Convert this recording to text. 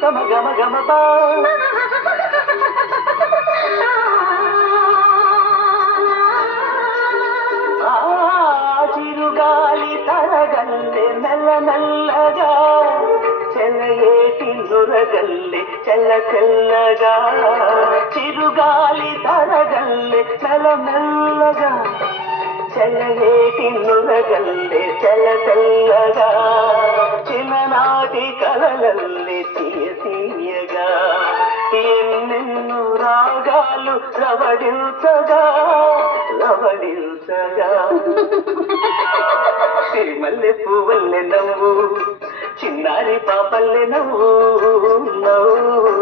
గమ గమ గమ పా చిరుగాలి తరగల్లె మెల్ల మెల్లగా చెలయేటి నురగల్లె చెల్ల చెల్లగా చిరుగాలి తరగల్లె మెల్ల మెల్లగా చెలయేటి నురగల్లె చెల్ల చెల్లగా చిన్ననాటి కలలల్లె తీయ తీయగా ఎన్నెన్నో రాగాలు రవడించగా రవడించగా సిరిమల్లె పువ్వల్లె నవ్వు చిన్నారి పాపల్లె నవ్వు నవ్వు